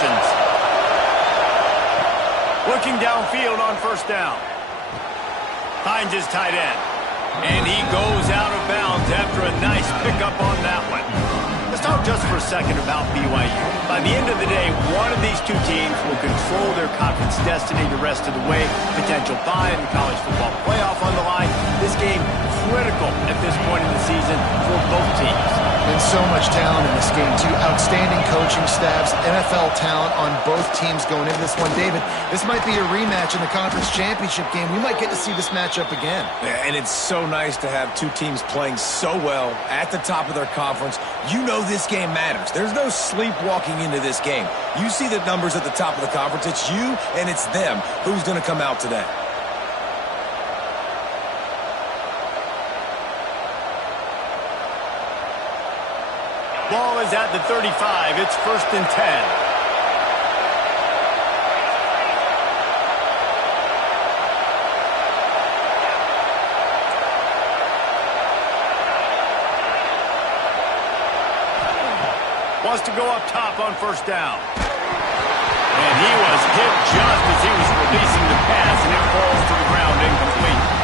possessions. Looking downfield on first down. Finds his tight end. And he goes out of bounds after a nice pickup on that one. Let's talk just for a second about BYU. By the end of the day, one of these two teams will control their conference destiny the rest of the way. Potential bye in the college football playoff on the line. This game critical at this point in the season for both teams. And so much talent in this game, too. Outstanding coaching staffs, NFL talent on both teams going into this one. David, this might be a rematch in the conference championship game. We might get to see this matchup again. Yeah, and it's so nice to have two teams playing so well at the top of their conference. You know this game matters. There's no sleepwalking into this game. You see the numbers at the top of the conference. It's you and it's them. Who's going to come out today? Ball is at the 35. It's 1st and 10. Wants to go up top on first down. And he was hit just as he was releasing the pass, and it falls to the ground incomplete.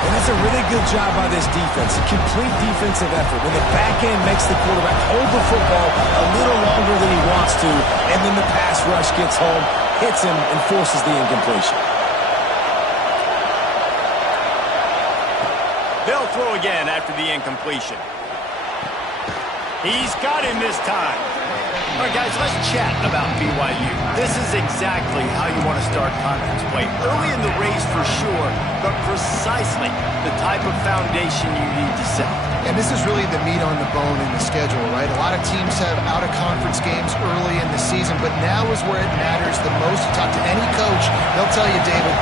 And that's a really good job by this defense. A complete defensive effort. When the back end makes the quarterback hold the football a little longer than he wants to, and then the pass rush gets home, hits him, and forces the incompletion. They'll throw again after the incompletion. He's got him this time. All right, guys, let's chat about BYU. This is exactly how you want to start conference play. Early in the race for sure, but precisely the type of foundation you need to set. And this is really the meat on the bone in the schedule, right? A lot of teams have out-of-conference games early in the season, but now is where it matters the most. You talk to any coach, they'll tell you, David,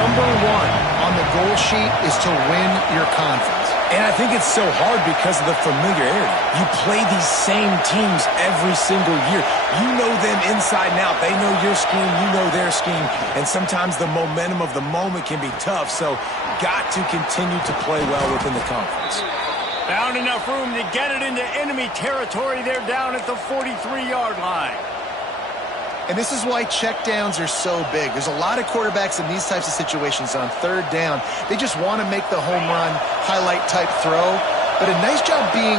number one on the goal sheet is to win your conference. And I think it's so hard because of the familiarity. You play these same teams every single year. You know them inside and out. They know your scheme, you know their scheme. And sometimes the momentum of the moment can be tough. So got to continue to play well within the conference. Found enough room to get it into enemy territory. They're down at the 43-yard line. And this is why checkdowns are so big. There's a lot of quarterbacks in these types of situations on third down. They just want to make the home run, highlight-type throw. But a nice job being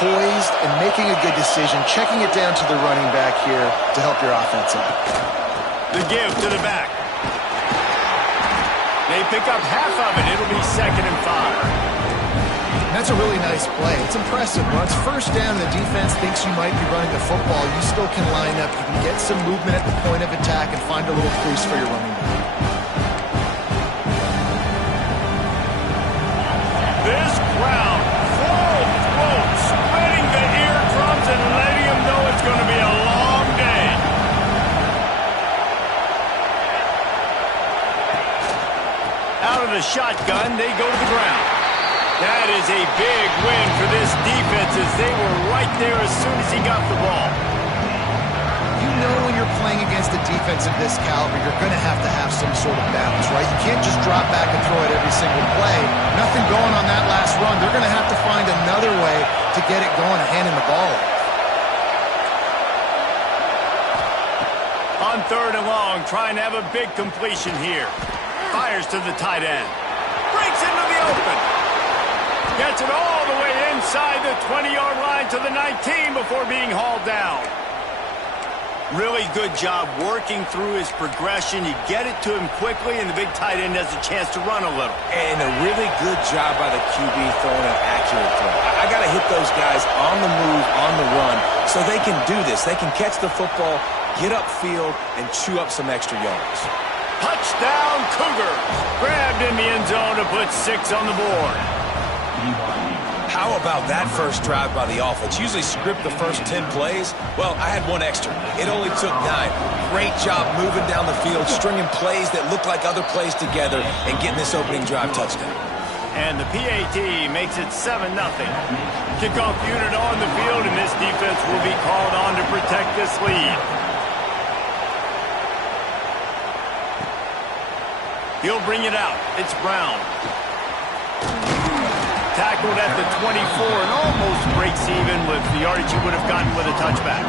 poised and making a good decision, checking it down to the running back here to help your offense out. The give to the back. They pick up half of it. It'll be 2nd and 5. That's a really nice play. It's impressive. When it's first down, the defense thinks you might be running the football. You still can line up. You can get some movement at the point of attack and find a little crease for your running back. This crowd, full throat, spreading the eardrums and letting them know it's going to be a long day. Out of the shotgun, they go to the ground. That is a big win for this defense as they were right there as soon as he got the ball. You know when you're playing against a defense of this caliber, you're going to have some sort of balance, right? You can't just drop back and throw it every single play. Nothing going on that last run. They're going to have to find another way to get it going and handing the ball off. On 3rd and long, trying to have a big completion here. Fires to the tight end. Breaks into the open. Gets it all the way inside the 20-yard line to the 19 before being hauled down. Really good job working through his progression. You get it to him quickly, and the big tight end has a chance to run a little. And a really good job by the QB throwing an accurate throw. I got to hit those guys on the move, on the run, so they can do this. They can catch the football, get upfield, and chew up some extra yards. Touchdown, Cougars. Grabbed in the end zone to put 6 on the board. How about that first drive by the offense? Usually script the first 10 plays. Well, I had one extra. It only took 9. Great job moving down the field, stringing plays that look like other plays together, and getting this opening drive touchdown. And the PAT makes it 7-0. Kickoff unit on the field, and this defense will be called on to protect this lead. He'll bring it out. It's Brown. Tackled at the 24 and almost breaks even with the yardage he would have gotten with a touchback.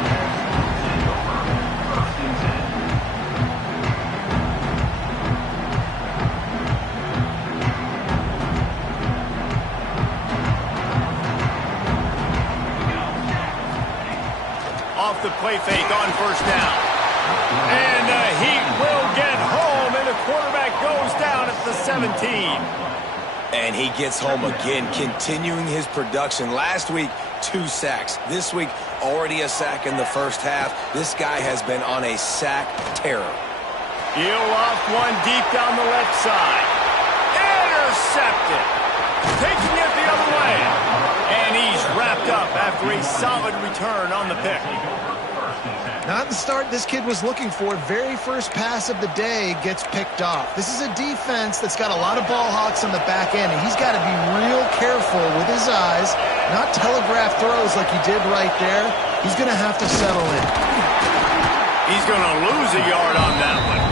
off the play fake on first down. And he will get home, and the quarterback goes down at the 17. And he gets home again, continuing his production. Last week, 2 sacks. This week, already a sack in the first half. This guy has been on a sack terror. He'll loft one deep down the left side. Intercepted. Taking it the other way. And he's wrapped up after a solid return on the pick. Not the start this kid was looking for. Very first pass of the day gets picked off. This is a defense that's got a lot of ball hawks on the back end, and he's got to be real careful with his eyes, not telegraph throws like he did right there. He's going to have to settle in. He's going to lose a yard on that one.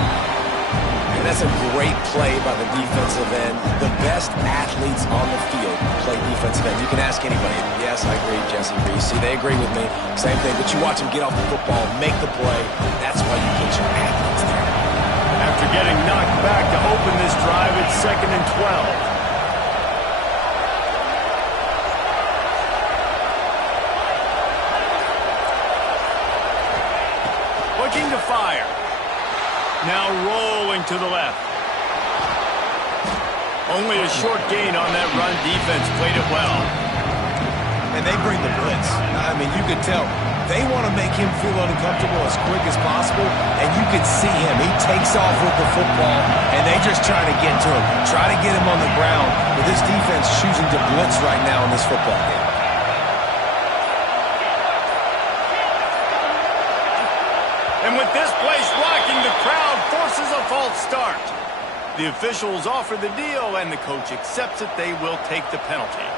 And that's a great play by the defensive end. The best athletes on the field play defensive end. You can ask anybody. Yes, I agree, Jesse Reese. See, they agree with me. Same thing. But you watch them get off the football, make the play. That's why you get your athletes there. After getting knocked back to open this drive, it's 2nd and 12. Looking to fire. Now rolling to the left. Only a short gain on that run. Defense played it well. And they bring the blitz. I mean, you could tell. They want to make him feel uncomfortable as quick as possible, and you can see him. He takes off with the football, and they just try to get to him, try to get him on the ground. But this defense choosing to blitz right now in this football game. And with this place rocking, the crowd forces a false start. The officials offer the deal, and the coach accepts it. They will take the penalty.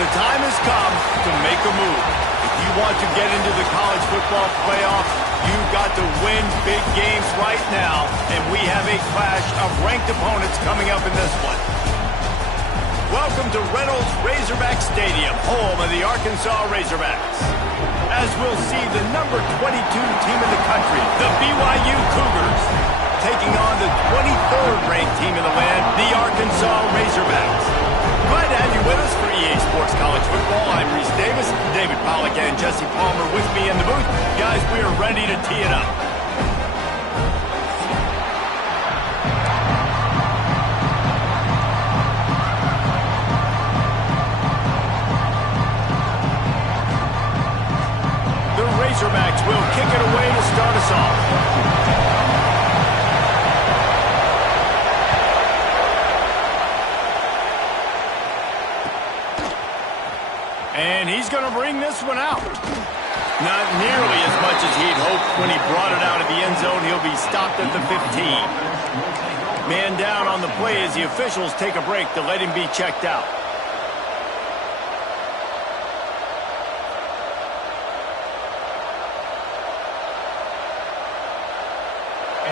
The time has come to make a move. If you want to get into the college football playoffs, you've got to win big games right now, and we have a clash of ranked opponents coming up in this one. Welcome to Reynolds Razorback Stadium, home of the Arkansas Razorbacks. As we'll see the number 22 team in the country, the BYU Cougars, taking on the 23rd ranked team in the land, the Arkansas Razorbacks. Glad to have you with us for EA Sports College Football. I'm Reese Davis, David Pollack and Jesse Palmer with me in the booth. Guys, we are ready to tee it up. The Razorbacks will kick it away to start us off. And he's going to bring this one out. Not nearly as much as he'd hoped when he brought it out of the end zone. He'll be stopped at the 15. Man down on the play as the officials take a break to let him be checked out.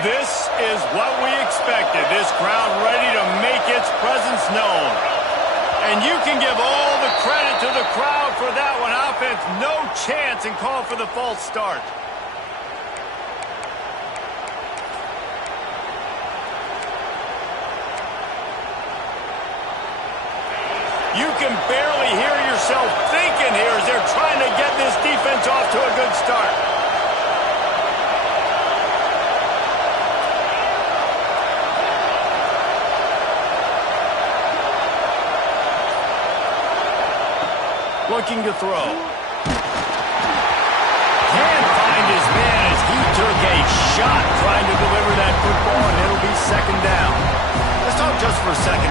This is what we expected. This crowd ready to make its presence known. And you can give all the credit to the crowd for that one. Offense, no chance, and call for the false start. You can barely hear yourself thinking here as they're trying to get this defense off to a good start. Looking to throw. Can't find his man as he took a shot trying to deliver that football, and it'll be second down. Let's talk just for a second.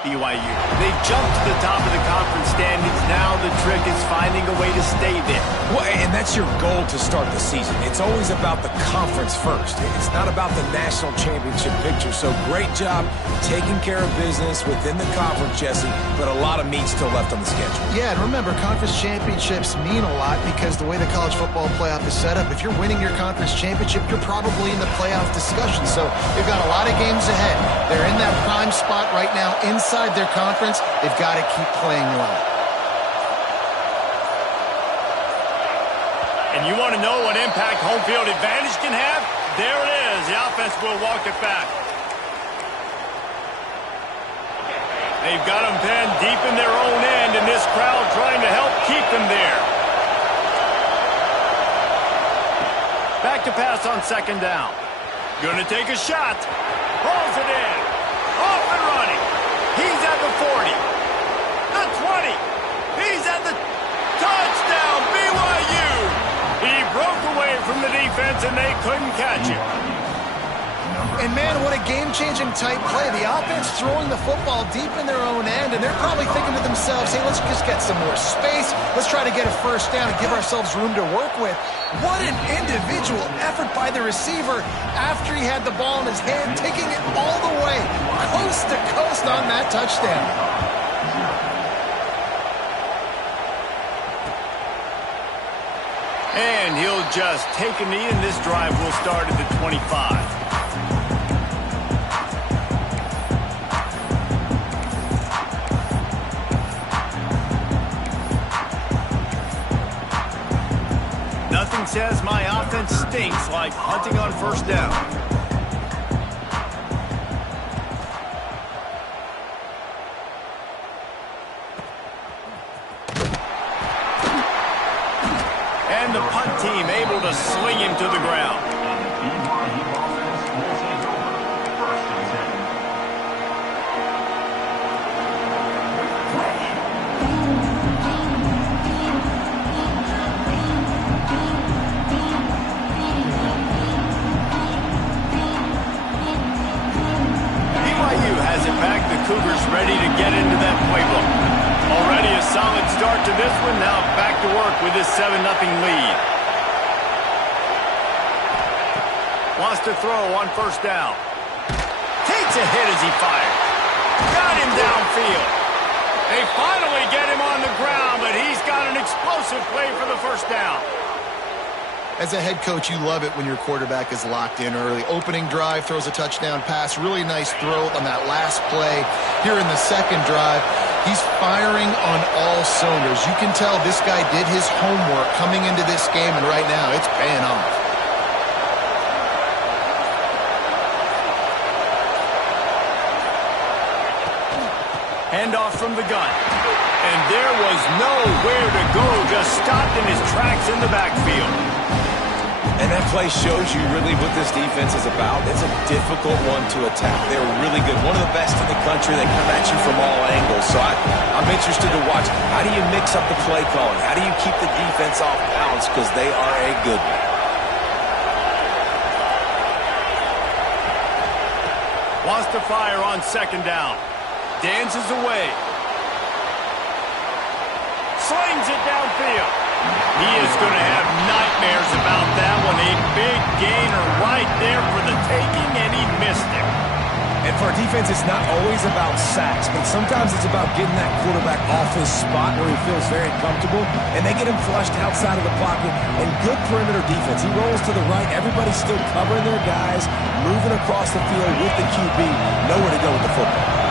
BYU. They jumped to the top of the conference standings. Now the trick is finding a way to stay there. Well, and that's your goal to start the season. It's always about the conference first. It's not about the national championship picture. So great job taking care of business within the conference, Jesse, but a lot of meat still left on the schedule. Yeah, and remember, conference championships mean a lot because the way the college football playoff is set up, if you're winning your conference championship, you're probably in the playoff discussion. So they've got a lot of games ahead. They're in that prime spot right now inside their conference. They've got to keep playing well. And you want to know what impact home field advantage can have? There it is. The offense will walk it back. They've got them pinned deep in their own end, and this crowd trying to help keep them there. Back to pass on second down. Gonna take a shot. Rolls it in. Off and running. He's at the 40. The 20. He's at the touchdown, BYU. He broke away from the defense, and they couldn't catch him. And, man, what a game-changing type play. The offense throwing the football deep in their own end, and they're probably thinking to themselves, hey, let's just get some more space. Let's try to get a first down and give ourselves room to work with. What an individual effort by the receiver after he had the ball in his hand, taking it all the way, coast to coast on that touchdown. And he'll just take a knee, and this drive will start at the 25. Nothing says my offense stinks like hunting on first down. And the punt team able to sling him to the ground. BYU has it back. The Cougars ready to get into that playbook. Already a solid start to this one. Now back to work with this 7-0 lead. Wants to throw on first down. Takes a hit as he fires. Got him downfield. They finally get him on the ground, but he's got an explosive play for the first down. As a head coach, you love it when your quarterback is locked in early. Opening drive, throws a touchdown pass. Really nice throw on that last play. Here in the second drive, he's firing on all cylinders. You can tell this guy did his homework coming into this game, and right now it's paying off. Handoff from the gun. And there was nowhere to go, just stopped in his tracks in the backfield. And that play shows you really what this defense is about. It's a difficult one to attack. They're really good. One of the best in the country. They come at you from all angles. So I'm interested to watch. How do you mix up the play calling? How do you keep the defense off balance? Because they are a good one. Wants to fire on second down. Dances away. Slings it downfield. He is going to have nightmares about that one. A big gainer right there for the taking, and he missed it. And for a defense, it's not always about sacks, but sometimes it's about getting that quarterback off his spot where he feels very comfortable, and they get him flushed outside of the pocket, and good perimeter defense. He rolls to the right. Everybody's still covering their guys, moving across the field with the QB. Nowhere to go with the football.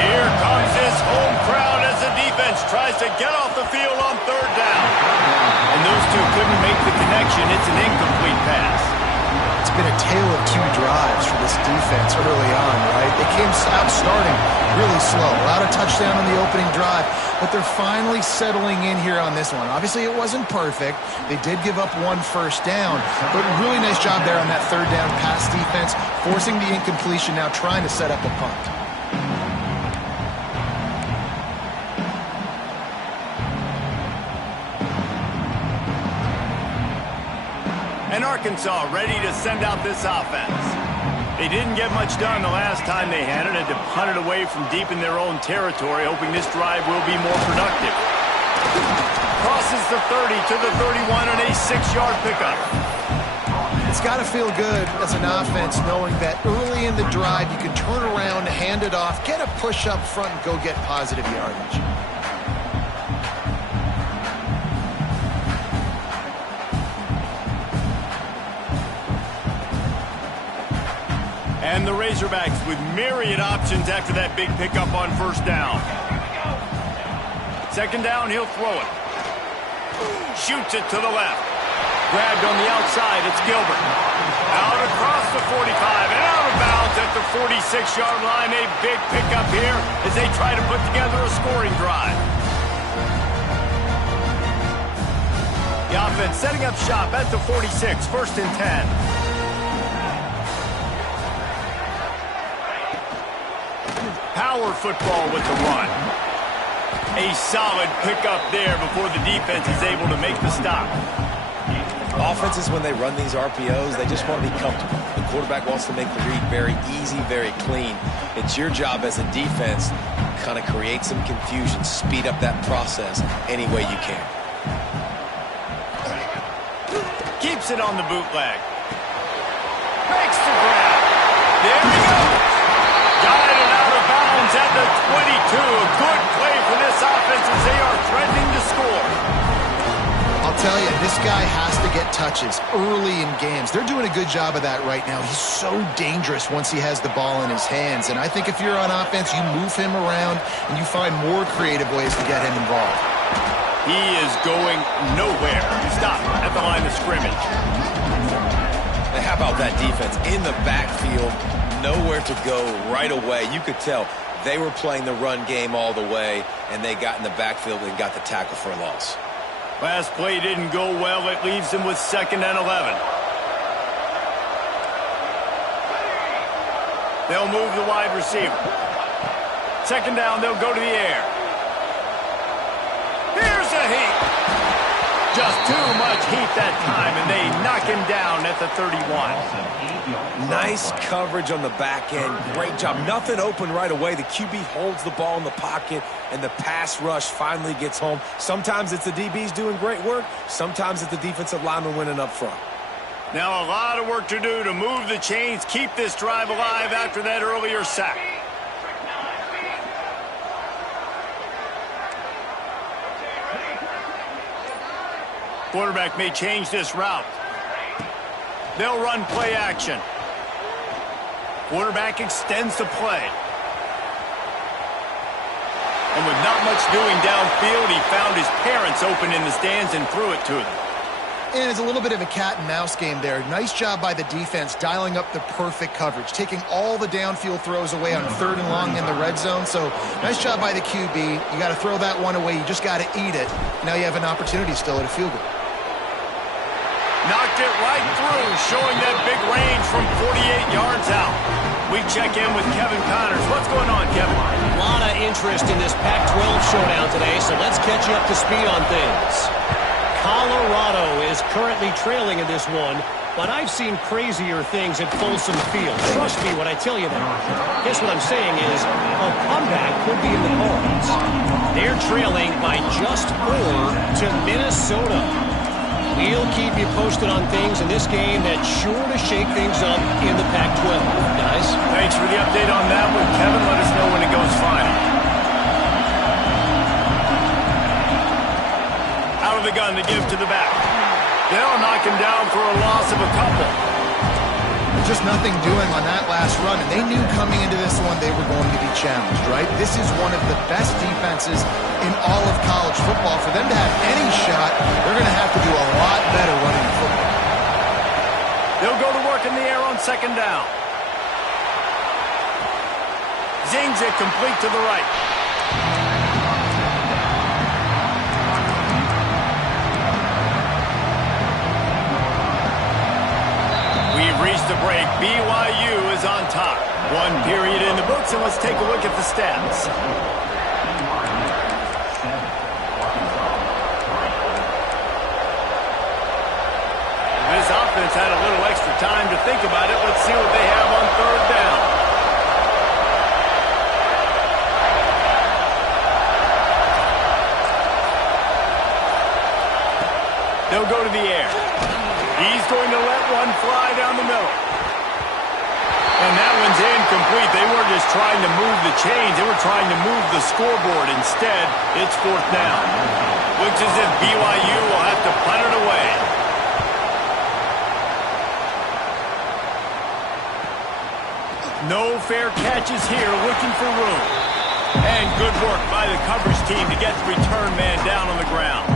Here comes this home crowd as the defense tries to get off the field on third down. And those two couldn't make the connection. It's an incomplete pass. It's been a tale of two drives for this defense early on, right? They came out starting really slow. Allowed a touchdown on the opening drive, but they're finally settling in here on this one. Obviously, it wasn't perfect. They did give up one first down, but really nice job there on that third down pass defense, forcing the incompletion, now trying to set up a punt. And Arkansas ready to send out this offense. They didn't get much done the last time they had it, and to punt it away from deep in their own territory, hoping this drive will be more productive. Crosses the 30 to the 31 and a 6-yard pickup. It's got to feel good as an offense knowing that early in the drive you can turn around, hand it off, get a push up front, and go get positive yardage. And the Razorbacks with myriad options after that big pickup on first down. Second down, he'll throw it. Shoots it to the left. Grabbed on the outside, it's Gilbert. Out across the 45 and out of bounds at the 46-yard line. A big pickup here as they try to put together a scoring drive. The offense setting up shop at the 46, first and 10. Power football with the run. A solid pickup there before the defense is able to make the stop. Offenses, when they run these RPOs, they just want to be comfortable. The quarterback wants to make the read very easy, very clean. It's your job as a defense to kind of create some confusion, speed up that process any way you can. Keeps it on the bootleg. Makes the grab. There he goes. Guided out of bounds at the 22. A good play for this offense as they are threatening to score. I'll tell you, this guy has to get touches early in games. They're doing a good job of that right now. He's so dangerous once he has the ball in his hands. And I think if you're on offense, you move him around and you find more creative ways to get him involved. He is going nowhere. Stop at the line of scrimmage. And how about that defense in the backfield? Nowhere to go right away. You could tell they were playing the run game all the way, and they got in the backfield and got the tackle for a loss. Last play didn't go well. It leaves him with 2nd and 11. They'll move the wide receiver. Second down, they'll go to the air. Here's a heat. Just too much heat that time, and they knock him down at the 31. Nice coverage on the back end. Great job. Nothing open right away. The QB holds the ball in the pocket, and the pass rush finally gets home. Sometimes it's the DBs doing great work. Sometimes it's the defensive lineman winning up front. Now a lot of work to do to move the chains, keep this drive alive after that earlier sack. Quarterback may change this route. They'll run play action. Quarterback extends the play. And with not much doing downfield, he found his parents open in the stands and threw it to them. And it's a little bit of a cat and mouse game there. Nice job by the defense dialing up the perfect coverage, taking all the downfield throws away on 3rd and long in the red zone. So nice job by the QB. You got to throw that one away. You just got to eat it. Now you have an opportunity still at a field goal. Knocked it right through, showing that big range from 48 yards out. We check in with Kevin Connors. What's going on, Kevin? A lot of interest in this Pac-12 showdown today, so let's catch you up to speed on things. Colorado is currently trailing in this one, but I've seen crazier things at Folsom Field. Trust me when I tell you that. Guess what I'm saying is a comeback could be in the cards. They're trailing by just 4 to Minnesota. We'll keep you posted on things in this game that's sure to shake things up in the Pac-12, guys. Thanks for the update on that one, Kevin. Let us know when it goes final. Out of the gun to give to the back. They'll knock him down for a loss of a couple. There's just nothing doing on that last run, and they knew coming into this one they were going to be challenged, right? This is one of the best defenses in all of college football. For them to have any shot, they're going to have to do a lot better running the football. They'll go to work in the air on 2nd down. Zings it complete to the right. We've reached the break. BYU is on top. 1 period in the books, and let's take a look at the stats. This offense had a little extra time to think about it. Let's see what they have on third down. They'll go to the air. He's going to let one fly down the middle. And that one's incomplete. They weren't just trying to move the chains. They were trying to move the scoreboard. Instead, it's fourth down. Looks as if BYU will have to punt it away. No fair catches here, looking for room. And good work by the coverage team to get the return man down on the ground.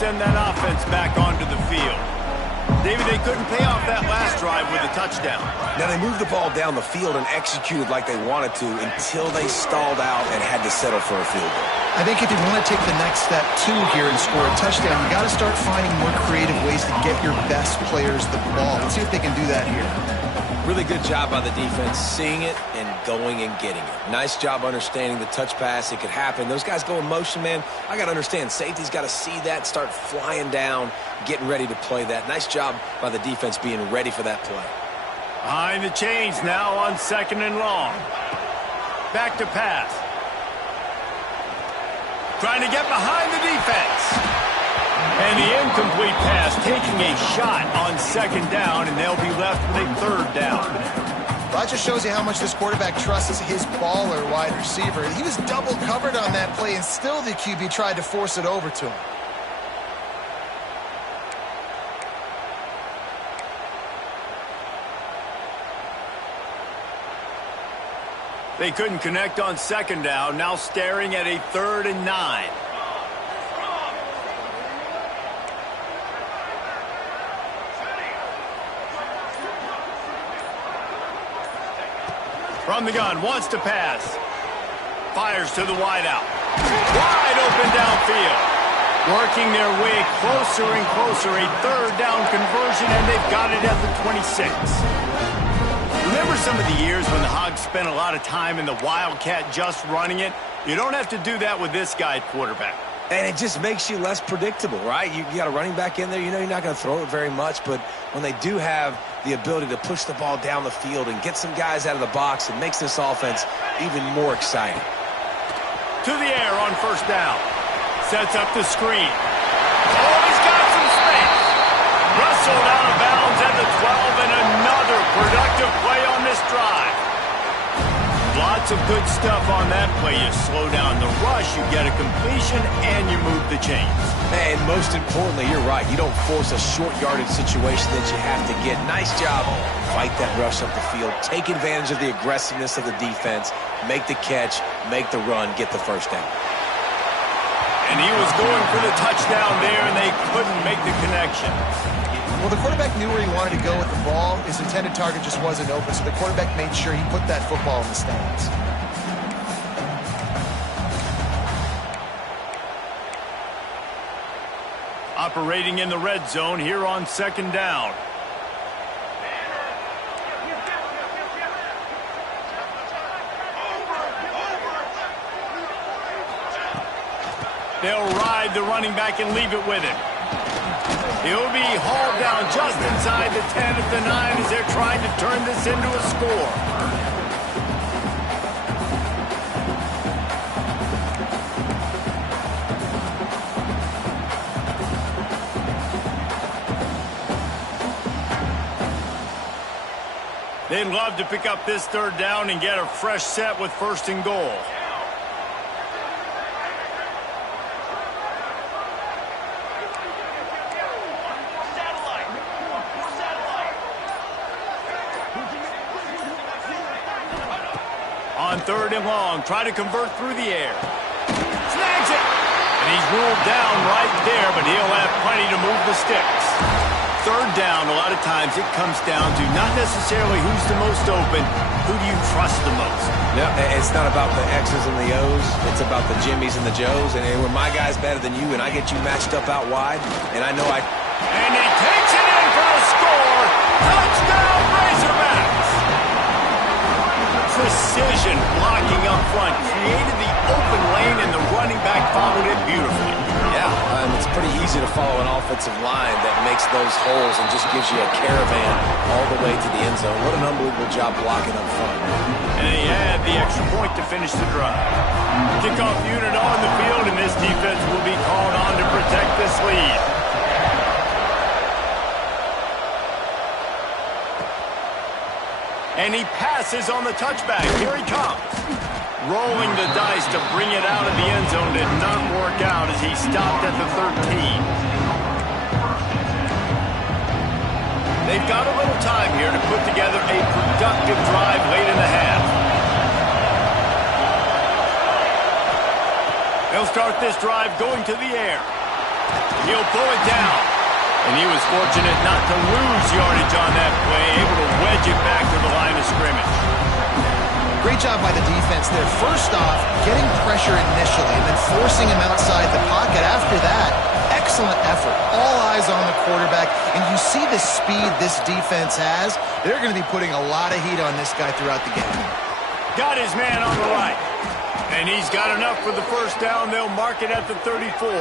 Send that offense back onto the field. David, they couldn't pay off that last drive with a touchdown. Now, they moved the ball down the field and executed like they wanted to until they stalled out and had to settle for a field goal. I think if you want to take the next step, too, here and score a touchdown, you got to start finding more creative ways to get your best players the ball. Let's see if they can do that here. Really good job by the defense, seeing it and going and getting it. Nice job understanding the touch pass. It could happen. Those guys go in motion, man. I got to understand. Safety's got to see that, start flying down, getting ready to play that. Nice job by the defense being ready for that play. Behind the chains now on second and long. Back to pass. Trying to get behind the defense. And the incomplete pass taking a shot on second down, and they'll be left with a third down. That just shows you how much this quarterback trusts his baller wide receiver. He was double covered on that play, and still the QB tried to force it over to him. They couldn't connect on second down, now staring at a 3rd and 9. From the gun, wants to pass. Fires to the wideout. Wide open downfield. Working their way closer and closer. A 3rd down conversion, and they've got it at the 26. Remember some of the years when the Hogs spent a lot of time in the Wildcat just running it? You don't have to do that with this guy at quarterback. And it just makes you less predictable, right? You got a running back in there. You know you're not going to throw it very much, but when they do have the ability to push the ball down the field and get some guys out of the box, it makes this offense even more exciting. To the air on first down. Sets up the screen. Oh, he's got some space. Rustled out of bounds at the 12, and another productive play on this drive. Lots of good stuff on that play. You slow down the rush, you get a completion, and you move the chains. And most importantly, you're right. You don't force a short yardage situation that you have to get. Nice job. Fight that rush up the field. Take advantage of the aggressiveness of the defense. Make the catch. Make the run. Get the first down. And he was going for the touchdown there, and they couldn't make the connection. Well, the quarterback knew where he wanted to go with the ball. His intended target just wasn't open, so the quarterback made sure he put that football in the stands. Operating in the red zone here on second down. They'll ride the running back and leave it with him. He'll be hauled down just inside the 10 at the 9 as they're trying to turn this into a score. They'd love to pick up this third down and get a fresh set with first and goal. On third and long, try to convert through the air. Snags it! And he's ruled down right there, but he'll have plenty to move the sticks. Third down, a lot of times it comes down to not necessarily who's the most open, who do you trust the most? Yeah, it's not about the X's and the O's. It's about the Jimmies and the Joes. And when my guy's better than you and I get you matched up out wide, and I know I... And he takes it in for the score! pretty easy to follow an offensive line that makes those holes and just gives you a caravan all the way to the end zone. What an unbelievable job blocking up front. And he had the extra point to finish the drive. Kickoff unit on the field, and this defense will be called on to protect this lead. And he passes on the touchback. Here he comes. Rolling the dice to bring it out of the end zone did not work out as he stopped at the 13. They've got a little time here to put together a productive drive late in the half. They'll start this drive going to the air. He'll pull it down. And he was fortunate not to lose yardage on that play, able to wedge it back to the line of scrimmage. Great job by the defense there. First off, getting pressure initially and then forcing him outside the pocket. After that, excellent effort. All eyes on the quarterback. And you see the speed this defense has. They're going to be putting a lot of heat on this guy throughout the game. Got his man on the right. And he's got enough for the first down. They'll mark it at the 34.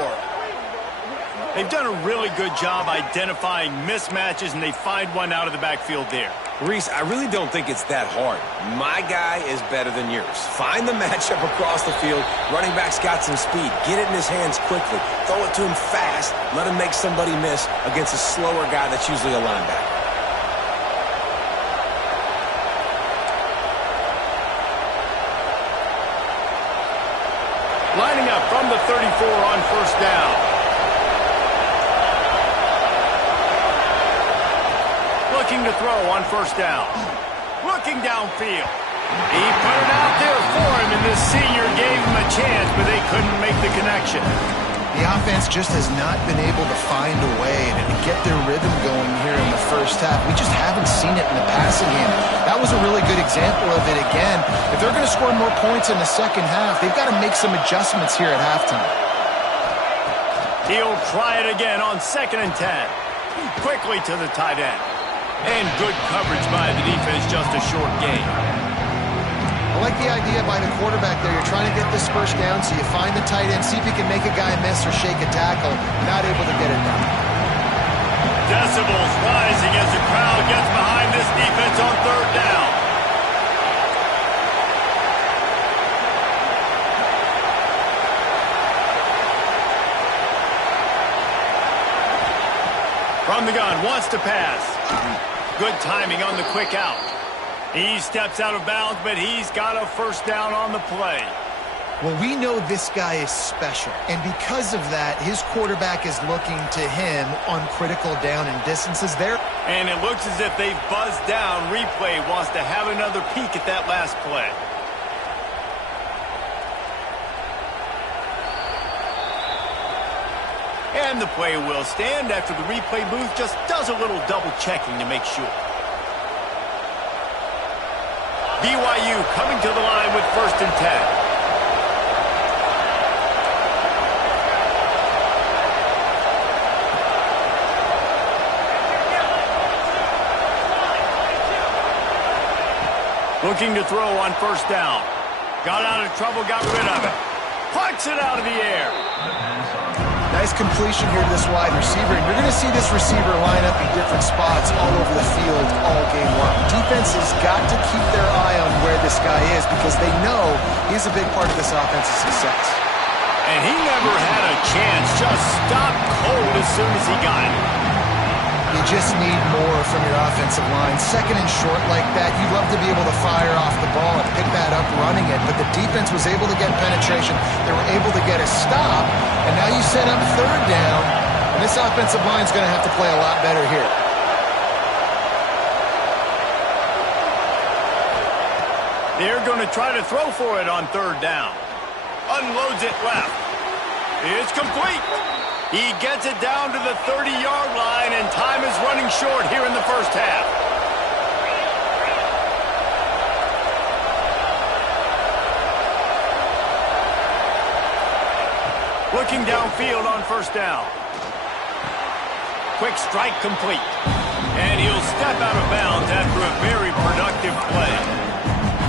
They've done a really good job identifying mismatches, and they find one out of the backfield there. Reese, I really don't think it's that hard. My guy is better than yours. Find the matchup across the field. Running back's got some speed. Get it in his hands quickly. Throw it to him fast. Let him make somebody miss against a slower guy that's usually a linebacker. Lining up from the 34 on first down. Looking to throw on first down. Looking downfield. He put it out there for him, and this senior gave him a chance, but they couldn't make the connection. The offense just has not been able to find a way to get their rhythm going here in the first half. We just haven't seen it in the passing game. That was a really good example of it again. If they're going to score more points in the second half, they've got to make some adjustments here at halftime. He'll try it again on 2nd and 10. Quickly to the tight end. And good coverage by the defense, just a short gain. I like the idea by the quarterback there. You're trying to get this first down, so you find the tight end, see if you can make a guy miss or shake a tackle. Not able to get it done. Decibels rising as the crowd gets behind this defense on third down. From the gun, wants to pass. Good timing on the quick out. He steps out of bounds, but he's got a first down on the play. Well, we know this guy is special, and because of that, his quarterback is looking to him on critical down and distances there. And it looks as if they've buzzed down. Replay wants to have another peek at that last play. And the play will stand after the replay booth just does a little double checking to make sure. BYU coming to the line with 1st and 10. Looking to throw on first down. Got out of trouble, got rid of it. Plucks it out of the air. Nice completion here to this wide receiver, and you're going to see this receiver line up in different spots all over the field all game long. Defense has got to keep their eye on where this guy is because they know he's a big part of this offense's success. And he never had a chance, just stopped cold as soon as he got it. You just need more from your offensive line. 2nd and short like that, you'd love to be able to fire off the ball and pick that up running it, but the defense was able to get penetration. They were able to get a stop, and now you set up 3rd down, and this offensive line is going to have to play a lot better here. They're going to try to throw for it on 3rd down. Unloads it left. It's complete. He gets it down to the 30-yard line, and time is running short here in the first half. Looking downfield on first down. Quick strike complete. And he'll step out of bounds after a very productive play.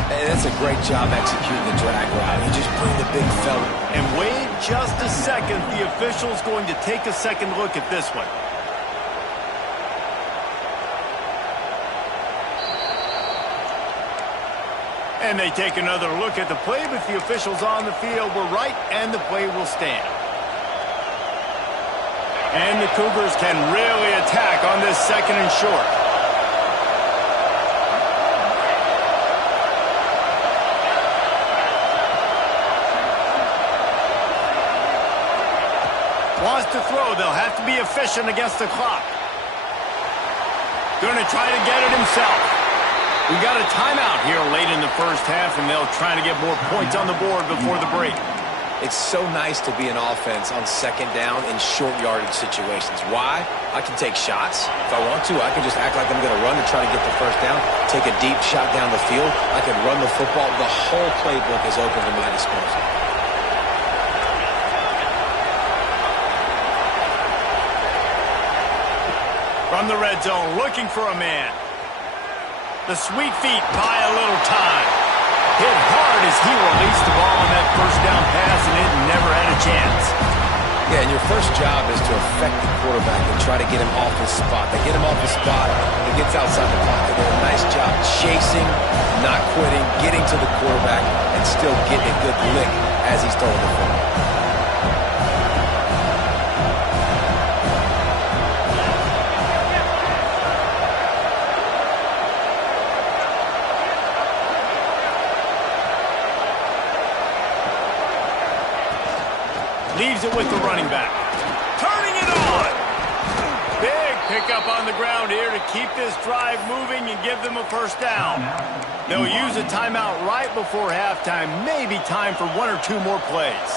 Hey, that's a great job executing the drag route. You just bring the big fella. And wait just a second. The official's going to take a second look at this one. And they take another look at the play, but the officials on the field were right, and the play will stand. And the Cougars can really attack on this second and short. Wants to throw. They'll have to be efficient against the clock. Going to try to get it himself. We got a timeout here late in the first half, and they'll try to get more points on the board before the break. It's so nice to be an offense on second down in short yardage situations. Why? I can take shots. If I want to, I can just act like I'm going to run to try to get the first down, take a deep shot down the field. I can run the football. The whole playbook is open to my disposal. From the red zone, looking for a man. The sweet feet buy a little time. Hit hard as he released the ball on that first down pass, and it never had a chance. Yeah, and your first job is to affect the quarterback and try to get him off his spot. They get him off his spot, he gets outside the pocket. They do a nice job chasing, not quitting, getting to the quarterback, and still getting a good lick as he's throwing the football. Leaves it with the running back. Turning it on. Big pickup on the ground here to keep this drive moving and give them a first down. They'll use a timeout right before halftime. Maybe time for one or two more plays.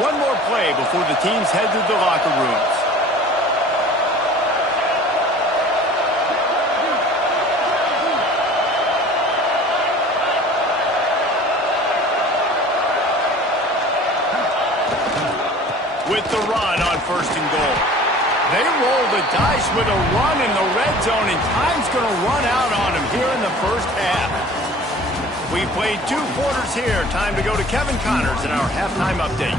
One more play before the teams head to the locker rooms. With the run on first and goal. They roll the dice with a run in the red zone, and time's going to run out on them here in the first half. We played 2 quarters here. Time to go to Kevin Connors in our halftime update.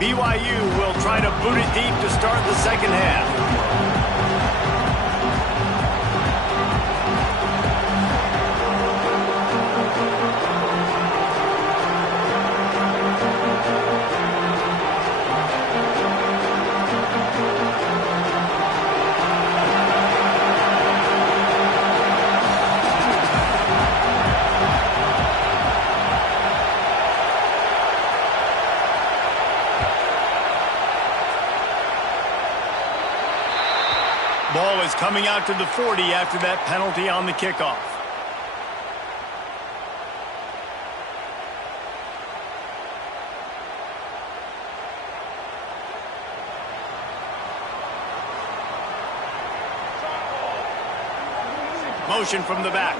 BYU will try to boot it deep to start the second half. Ball is coming out to the 40 after that penalty on the kickoff. Motion from the back.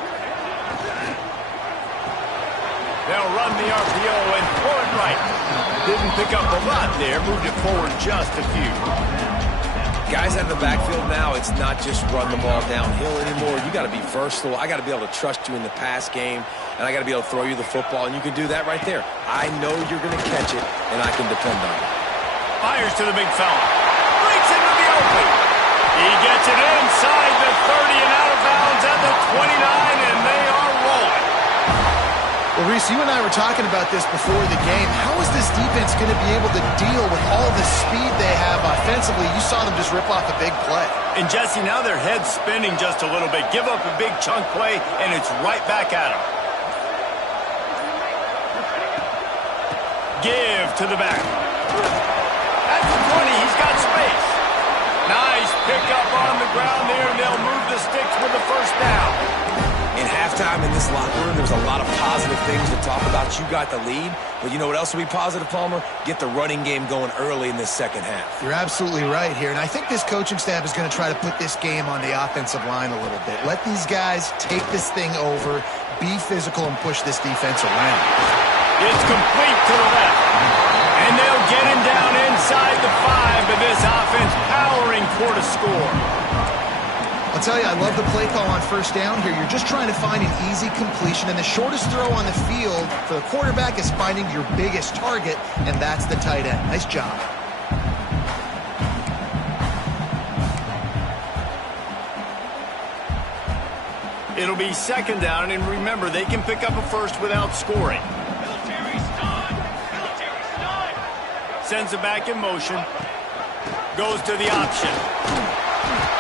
They'll run the RPO and throw it right. Didn't pick up a lot there, moved it forward just a few. Guys out of the backfield now, it's not just run the ball downhill anymore. You got to be versatile. I got to be able to trust you in the pass game, and I got to be able to throw you the football, and you can do that right there. I know you're going to catch it, and I can depend on it. Fires to the big fella. Breaks into the open. He gets it inside the 30 and out of bounds at the 29, and they are rolling. Well, Reese, you and I were talking about this before the game. How is this defense going to be able to deal with all the speed they have offensively? You saw them just rip off a big play. And, Jesse, now their head's spinning just a little bit. Give up a big chunk play, and it's right back at them. Give to the back. At the 20, he's got space. Nice pickup on the ground there, and they'll move the sticks with the first down. In halftime, halftime in this locker room, there's a lot of positive things to talk about. You got the lead, but you know what else will be positive, Palmer? Get the running game going early in this second half. You're absolutely right here, and I think this coaching staff is going to try to put this game on the offensive line a little bit. Let these guys take this thing over, be physical, and push this defense around. It's complete to the left, and they'll get him down inside the 5, but this offense powering toward a score. I'll tell you, I love the play call on first down here. You're just trying to find an easy completion, and the shortest throw on the field for the quarterback is finding your biggest target, and that's the tight end. Nice job. It'll be second down, and remember, they can pick up a first without scoring. Sends it back in motion. Goes to the option.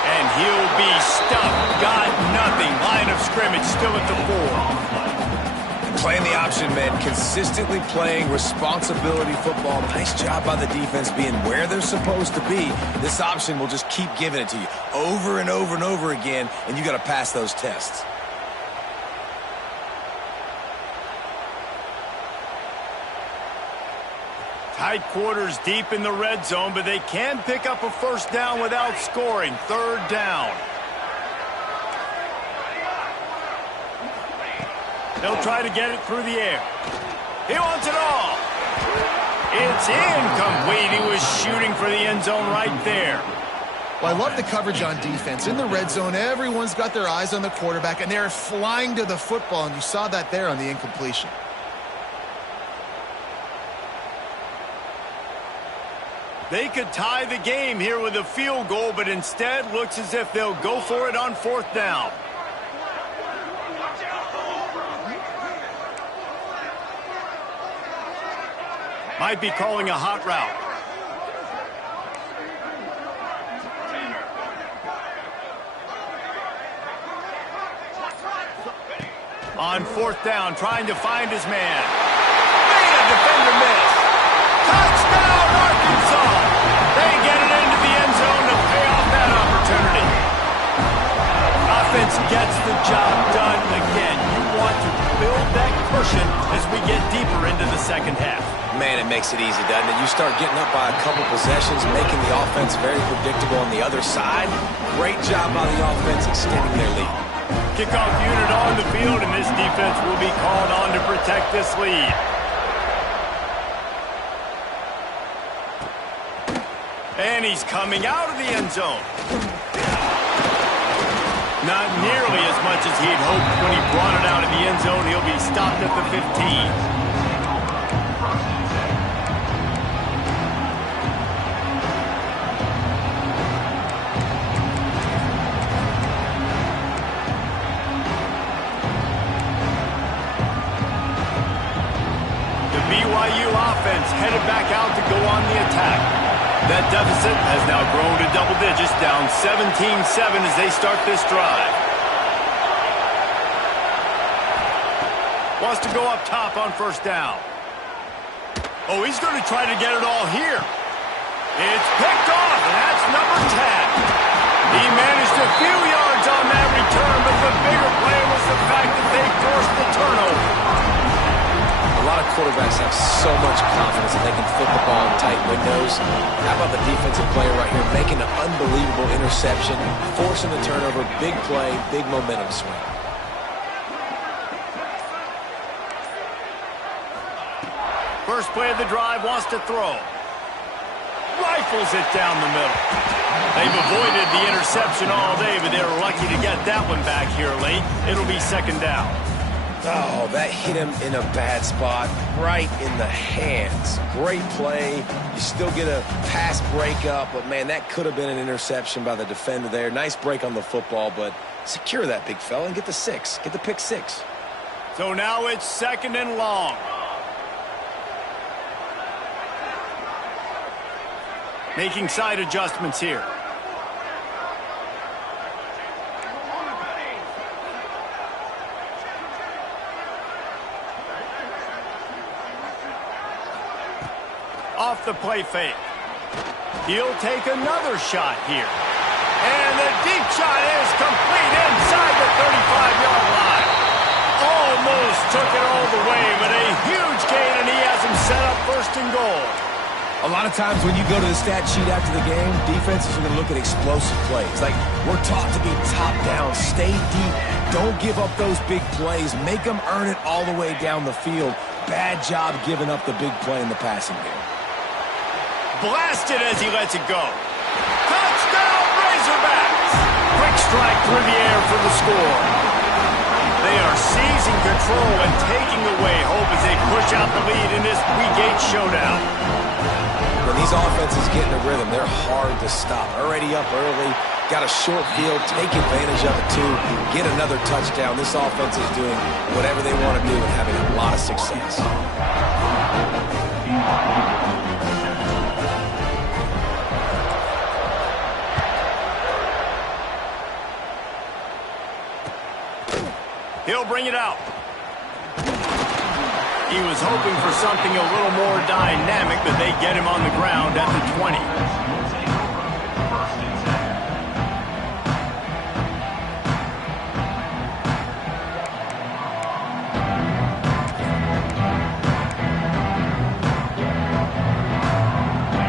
And he'll be stuffed. Got nothing. Line of scrimmage still at the 4. Playing the option, man. Consistently playing responsibility football. Nice job by the defense being where they're supposed to be. This option will just keep giving it to you over and over and over again, and you got to pass those tests. Tight quarters deep in the red zone, but they can pick up a first down without scoring. Third down. They'll try to get it through the air. He wants it all. It's incomplete. He was shooting for the end zone right there. Well, I love the coverage on defense. In the red zone, everyone's got their eyes on the quarterback, and they're flying to the football, and you saw that there on the incompletion. They could tie the game here with a field goal, but instead looks as if they'll go for it on fourth down. Might be calling a hot route. On fourth down, trying to find his man. Made a defender miss. Touchdown, Arkansas! They get it into the end zone to pay off that opportunity. Offense gets the job done again. You want to build that cushion as we get deeper into the second half. Man, it makes it easy, doesn't it? You start getting up by a couple possessions, making the offense very predictable on the other side. Great job by the offense extending their lead. Kickoff unit on the field, and this defense will be called on to protect this lead. And he's coming out of the end zone. Not nearly as much as he'd hoped when he brought it out of the end zone. He'll be stopped at the 15. BYU offense headed back out to go on the attack. That deficit has now grown to double digits, down 17-7 as they start this drive. Wants to go up top on first down. Oh, he's going to try to get it all here. It's picked off, and that's number 10. He managed a few yards on that return, but the bigger play was the fact that they forced the turnover. A lot of quarterbacks have so much confidence that they can flip the ball in tight windows. How about the defensive player right here making an unbelievable interception, forcing the turnover, big play, big momentum swing. First play of the drive, wants to throw. Rifles it down the middle. They've avoided the interception all day, but they were lucky to get that one back here late. It'll be second down. Oh, that hit him in a bad spot, right in the hands. Great play. You still get a pass breakup, but, man, that could have been an interception by the defender there. Nice break on the football, but secure that big fella and get the 6. Get the pick 6. So now it's second and long. Making side adjustments here. Off the play fake. He'll take another shot here. And the deep shot is complete inside the 35-yard line. Almost took it all the way, but a huge gain, and he has him set up first and goal. A lot of times when you go to the stat sheet after the game, defenses are going to look at explosive plays. Like, we're taught to be top down, stay deep, don't give up those big plays, make them earn it all the way down the field. Bad job giving up the big play in the passing game. Blasted as he lets it go. Touchdown, Razorbacks! Quick strike through the air for the score. They are seizing control and taking away hope as they push out the lead in this Week 8 showdown. When these offenses get in a rhythm, they're hard to stop. Already up early, got a short field, take advantage of it too, get another touchdown. This offense is doing whatever they want to do and having a lot of success. He'll bring it out. He was hoping for something a little more dynamic, but they get him on the ground at the 20.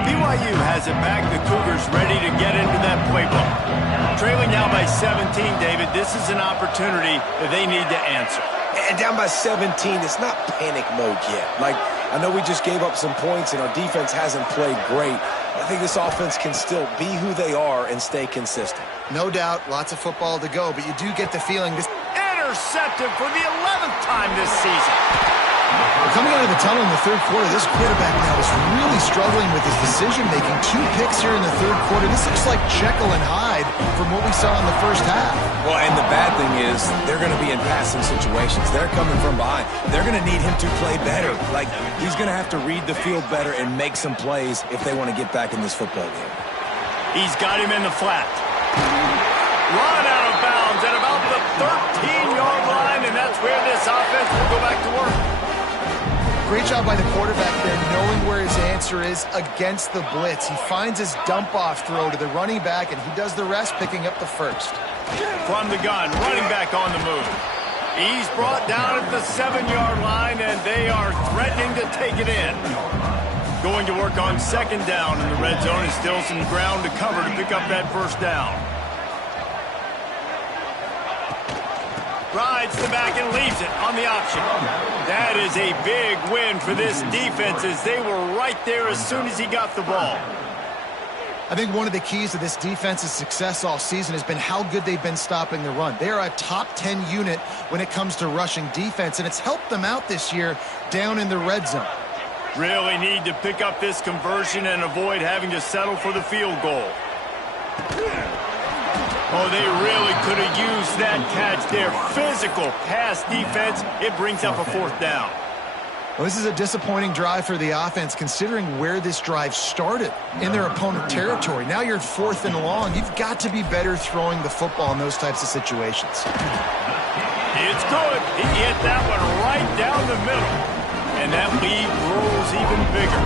BYU has it back. The Cougars ready to get into that playbook. Trailing now by 17, David. This is an opportunity that they need to answer. And down by 17, it's not panic mode yet. Like, I know we just gave up some points and our defense hasn't played great. I think this offense can still be who they are and stay consistent. No doubt, lots of football to go, but you do get the feeling this... Intercepted for the 11th time this season. Coming out of the tunnel in the third quarter, this quarterback now is really struggling with his decision-making. 2 picks here in the third quarter. This looks like Jekyll and Hyde from what we saw in the first half. Well, and the bad thing is they're going to be in passing situations. They're coming from behind. They're going to need him to play better. Like, he's going to have to read the field better and make some plays if they want to get back in this football game. He's got him in the flat. Run out of bounds at about the 13-yard line, and that's where this offense will go back to work. Great job by the quarterback there, knowing where his answer is against the blitz. He finds his dump-off throw to the running back, and he does the rest, picking up the first. From the gun, running back on the move. He's brought down at the 7-yard line, and they are threatening to take it in. Going to work on second down in the red zone, and still some ground to cover to pick up that first down. Rides the back and leaves it on the option. That is a big win for this defense as they were right there as soon as he got the ball. I think one of the keys to this defense's success all season has been how good they've been stopping the run. They are a top 10 unit when it comes to rushing defense, and it's helped them out this year down in the red zone. Really need to pick up this conversion and avoid having to settle for the field goal. Oh, they really could have used that catch there. Physical pass defense. It brings up a fourth down. Well, this is a disappointing drive for the offense, considering where this drive started in their opponent territory. Now you're 4th and long. You've got to be better throwing the football in those types of situations. It's good. He hit that one right down the middle. And that lead grows even bigger.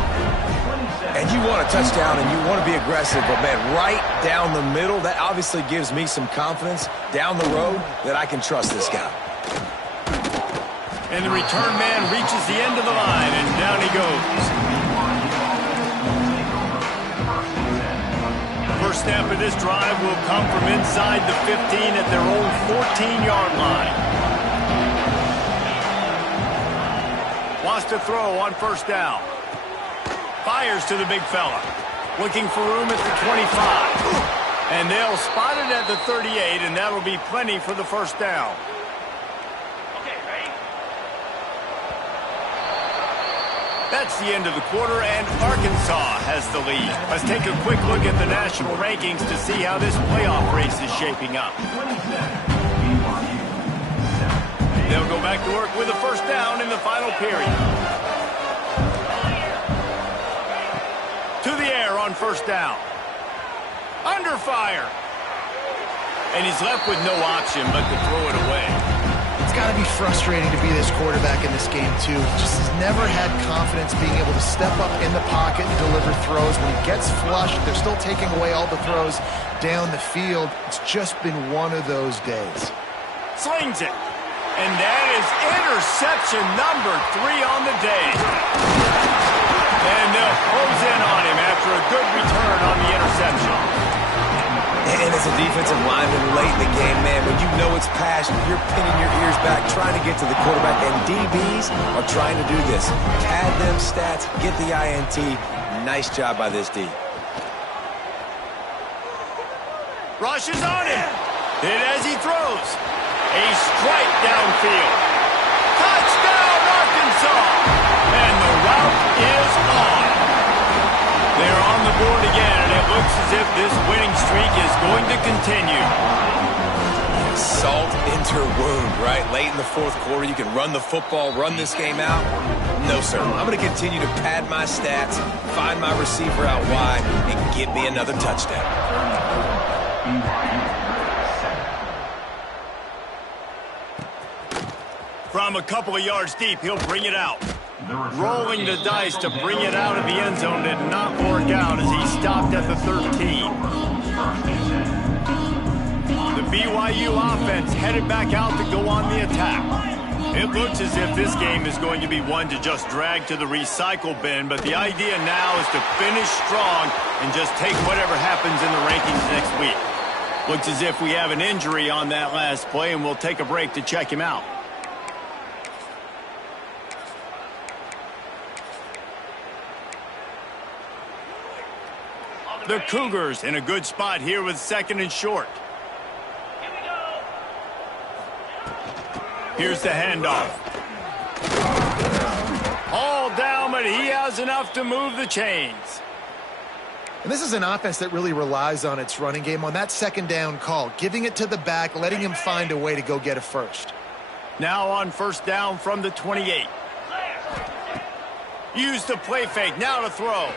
And you want a touchdown and you want to be aggressive, but man, right down the middle, that obviously gives me some confidence down the road that I can trust this guy. And the return man reaches the end of the line, and down he goes. First snap of this drive will come from inside the 15 at their own 14-yard line. Wants to throw on first down. Fires to the big fella. Looking for room at the 25. And they'll spot it at the 38, and that'll be plenty for the first down. That's the end of the quarter, and Arkansas has the lead. Let's take a quick look at the national rankings to see how this playoff race is shaping up. They'll go back to work with a first down in the final period. To the air on first down. Under fire. And he's left with no option but to throw it away. It's got to be frustrating to be this quarterback in this game, too. Just has never had confidence being able to step up in the pocket and deliver throws. When he gets flushed, they're still taking away all the throws down the field. It's just been one of those days. Slings it. And that is interception number 3 on the day. And they'll close in on him after a good return on the interception. And as a defensive lineman late in the game, man, when you know it's passion, you're pinning your ears back, trying to get to the quarterback, and DBs are trying to do this. Pad them stats, get the INT. Nice job by this D. Rushes on him. Hit as he throws. A strike downfield. Touchdown, Arkansas! And the route is on. They're on the board again, and it looks as if this winning streak is going to continue. Salt into her wound, right? Late in the fourth quarter, you can run the football, run this game out. No, sir. I'm going to continue to pad my stats, find my receiver out wide, and get me another touchdown. From a couple of yards deep, he'll bring it out. Rolling the dice to bring it out of the end zone did not work out as he stopped at the 13. The BYU offense headed back out to go on the attack. It looks as if this game is going to be one to just drag to the recycle bin, but the idea now is to finish strong and just take whatever happens in the rankings next week. Looks as if we have an injury on that last play, and we'll take a break to check him out. The Cougars in a good spot here with 2nd and short. Here's the handoff. All down, but he has enough to move the chains. And this is an offense that really relies on its running game on that 2nd down call, giving it to the back, letting him find a way to go get a first. Now on 1st down from the 28. Use the play fake, now to throw.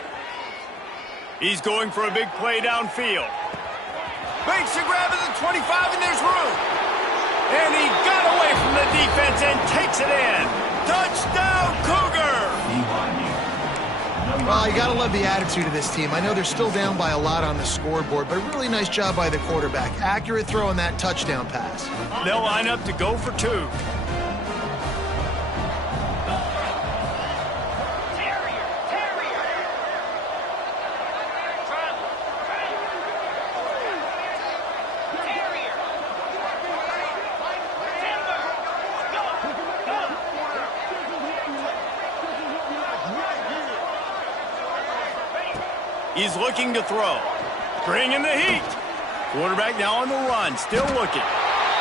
He's going for a big play downfield. Makes a grab at the 25, and there's room. And he got away from the defense and takes it in. Touchdown, Cougar! Well, you got to love the attitude of this team. I know they're still down by a lot on the scoreboard, but a really nice job by the quarterback. Accurate throw on that touchdown pass. They'll line up to go for 2. He's looking to throw. Bringing the heat. Quarterback now on the run, still looking.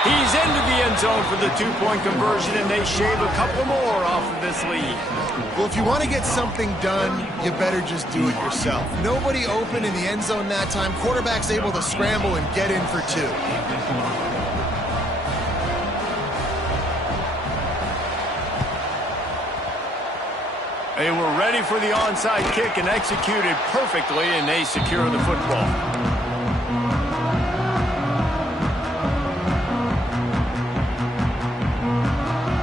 He's into the end zone for the 2-point conversion, and they shave a couple more off of this lead. Well, if you want to get something done, you better just do it yourself. Nobody open in the end zone that time. Quarterback's able to scramble and get in for 2. They were ready for the onside kick and executed perfectly, and they secure the football.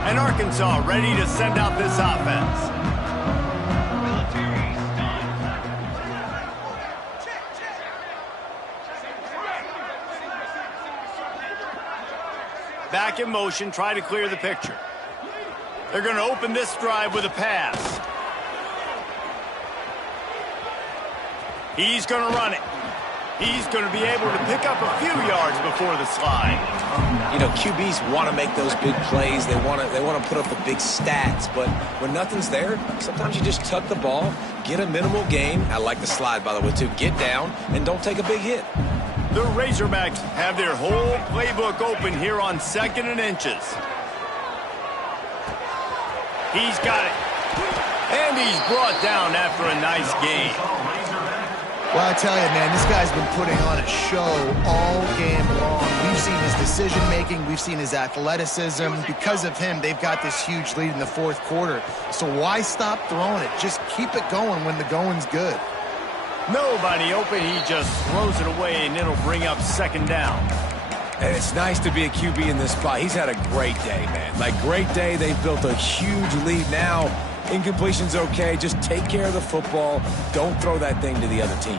And Arkansas ready to send out this offense. Back in motion, try to clear the picture. They're going to open this drive with a pass. He's going to run it. He's going to be able to pick up a few yards before the slide. You know, QBs want to make those big plays. They want to put up the big stats. But when nothing's there, sometimes you just tuck the ball, get a minimal gain. I like the slide, by the way, too. Get down and don't take a big hit. The Razorbacks have their whole playbook open here on 2nd and inches. He's got it. And he's brought down after a nice gain. Well, I tell you, man, this guy's been putting on a show all game long. We've seen his decision-making. We've seen his athleticism. Because of him, they've got this huge lead in the 4th quarter. So why stop throwing it? Just keep it going when the going's good. Nobody open. He just throws it away, and it'll bring up 2nd down. And it's nice to be a QB in this spot. He's had a great day, man. Like, great day. They've built a huge lead now. Incompletion's okay. Just take care of the football. Don't throw that thing to the other team.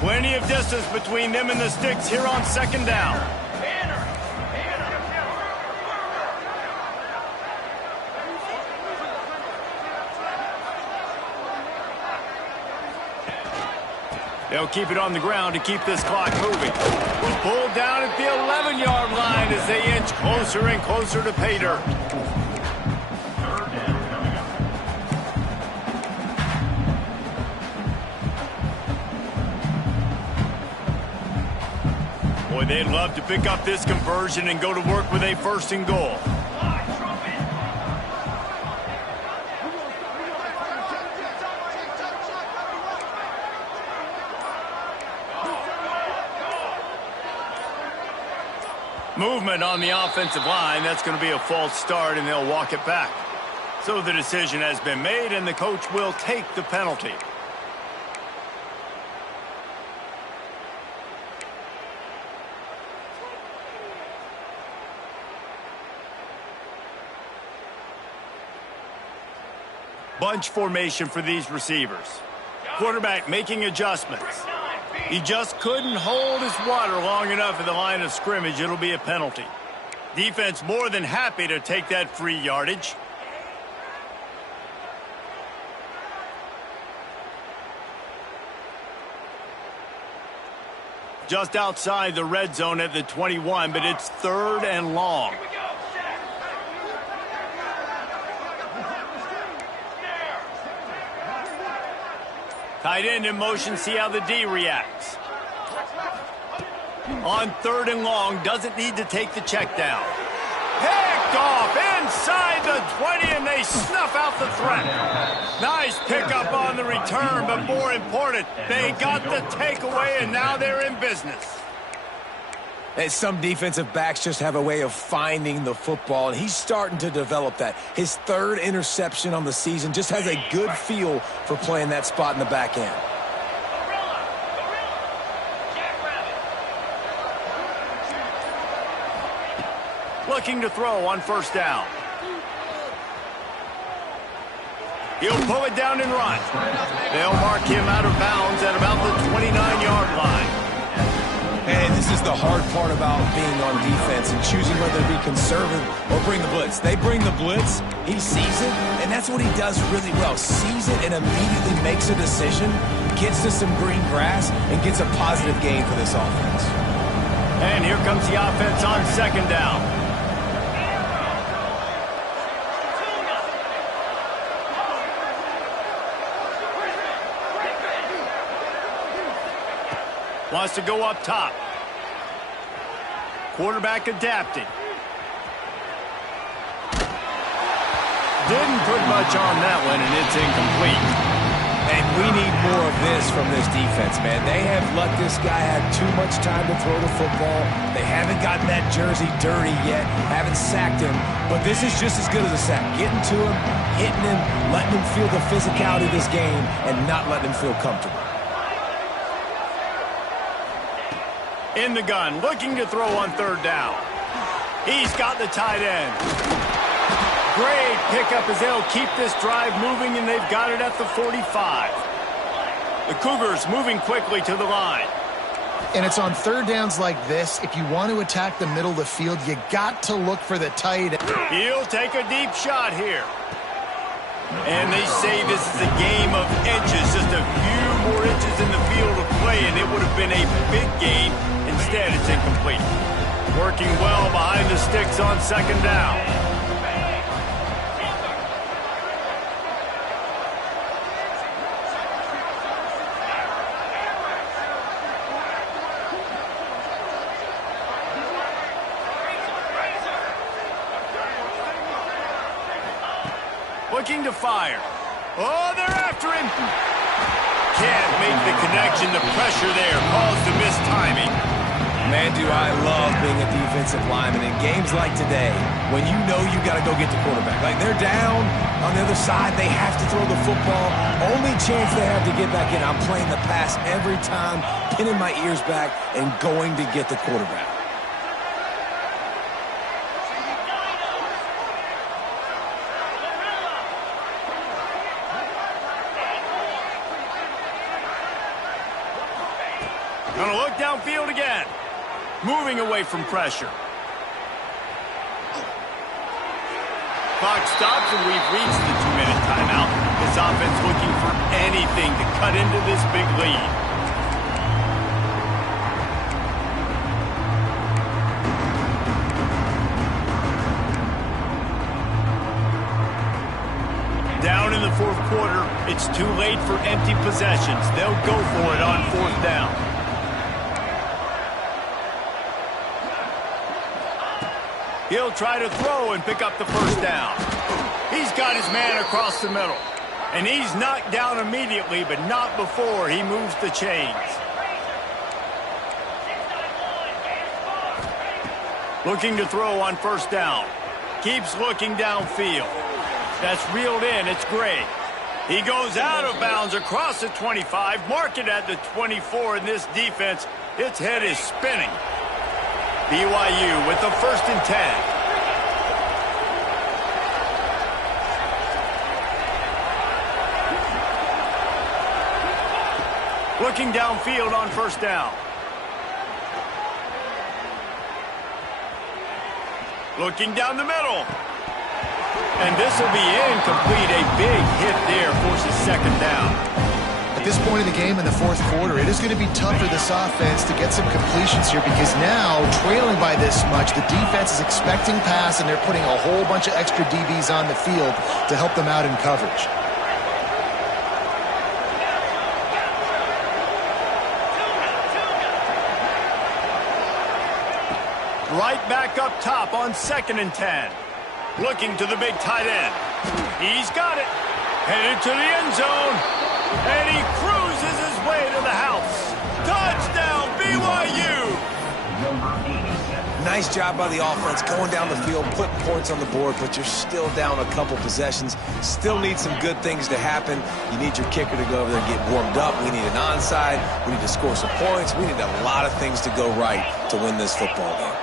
Plenty of distance between them and the sticks here on 2nd down. They'll keep it on the ground to keep this clock moving. Pulled down at the 11-yard line as they inch closer and closer to pay dirt. Boy, they'd love to pick up this conversion and go to work with a 1st and goal. Movement on the offensive line. That's going to be a false start, and they'll walk it back. So the decision has been made, and the coach will take the penalty. Bunch formation for these receivers. Quarterback making adjustments. He just couldn't hold his water long enough at the line of scrimmage. It'll be a penalty. Defense more than happy to take that free yardage. Just outside the red zone at the 21, but it's 3rd and long. Tight end in motion, see how the D reacts. On 3rd and long, doesn't need to take the check down. Picked off inside the 20, and they snuff out the threat. Nice pickup on the return, but more important, they got the takeaway, and now they're in business. And some defensive backs just have a way of finding the football, and he's starting to develop that. His 3rd interception on the season, just has a good feel for playing that spot in the back end. Looking to throw on 1st down. He'll pull it down and run. They'll mark him out of bounds at about the 29-yard line. And this is the hard part about being on defense and choosing whether to be conservative or bring the blitz. They bring the blitz, he sees it, and that's what he does really well. Sees it and immediately makes a decision, gets to some green grass, and gets a positive gain for this offense. And here comes the offense on 2nd down. Wants to go up top. Quarterback adapting. Didn't put much on that one, and it's incomplete. And we need more of this from this defense, man. They have let this guy have too much time to throw the football. They haven't gotten that jersey dirty yet, haven't sacked him. But this is just as good as a sack. Getting to him, hitting him, letting him feel the physicality of this game, and not letting him feel comfortable. In the gun, looking to throw on 3rd down. He's got the tight end. Great pickup as they'll keep this drive moving, and they've got it at the 45. The Cougars moving quickly to the line. And it's on 3rd downs like this. If you want to attack the middle of the field, you got to look for the tight end. He'll take a deep shot here. And they say this is a game of inches, just a few more inches in the field of play, and it would have been a big gain. Instead, it's incomplete. Working well behind the sticks on 2nd down. Looking to fire. Oh, they're after him. Can't make the connection. The pressure there caused the missed timing. Man, do I love being a defensive lineman in games like today when you know you got to go get the quarterback. Like, they're down on the other side. They have to throw the football. Only chance they have to get back in. I'm playing the pass every time, pinning my ears back, and going to get the quarterback. Gonna look downfield again. Moving away from pressure. Clock stops, and we've reached the 2-minute timeout. This offense looking for anything to cut into this big lead. It's too late for empty possessions. They'll go for it on 4th down. He'll try to throw and pick up the 1st down. He's got his man across the middle. And he's knocked down immediately, but not before he moves the chains. Looking to throw on 1st down. Keeps looking downfield. That's reeled in. It's great. He goes out of bounds across the 25. Mark it at the 24 in this defense. Its head is spinning. BYU with the 1st and 10. Looking downfield on 1st down. Looking down the middle. And this will be incomplete. A big hit there forces 2nd down. At this point in the game in the 4th quarter, it is going to be tough for this offense to get some completions here because now, trailing by this much, the defense is expecting pass and they're putting a whole bunch of extra DBs on the field to help them out in coverage. Right back up top on 2nd and 10. Looking to the big tight end. He's got it. Headed to the end zone. And he cruises his way to the house. Touchdown, BYU! Nice job by the offense going down the field, putting points on the board, but you're still down a couple possessions. Still need some good things to happen. You need your kicker to go over there and get warmed up. We need an onside. We need to score some points. We need a lot of things to go right to win this football game.